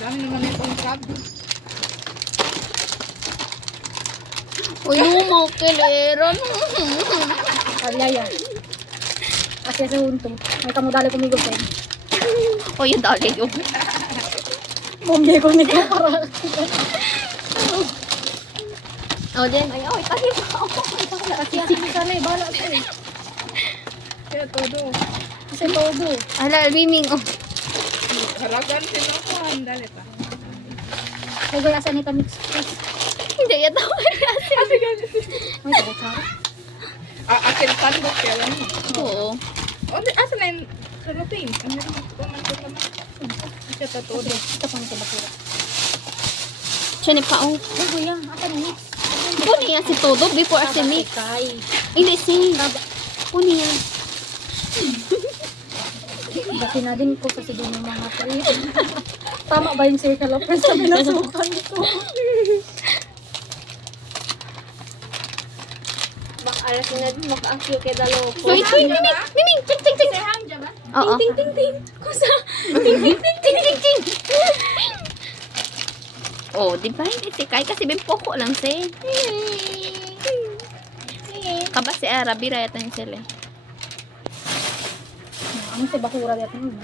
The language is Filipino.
Dami naman itong crab. Uy, lumaw, kilera. Alyaya. Kasi sa huntong. May kamudali kumigo sa inyo. O, yung dali yung. Bumbi ko nito para. O, din. Ay, oy, tayo pa. Kasi asing sana eh. Bahala sa eh. Kaya todo. Kasi todo. Ala, Miming. Oh. Haragan sinukuhan. Dali pa. Lagay asa nito mix please. Hindi, yan tao. May tagot sa Akin tandok kaya lang. Oo. O, asa na yung cellophane? Ang meron ko naman ko naman. Kaya todo. ito pa nito bakura. Siya ni Paong. Ay, kuya. Apa ni mix? Puni yan si Todo before si Mix. Kay. Hindi, si. Puni yan. Dati na din ko kasi din yung mga trip. Tama ba yung circle of friends sa pinasukan ito? Baka alas na din maka-akyo kay dalawa po. Wait, Miming. Miming, ting, ting, ting. Oo. Ting ting ting. Kusa. Oh, di ba hindi si Kai kasi bimpoko lang si. Kabas si Ara, bira yata yung sila. Ano si bakura dito?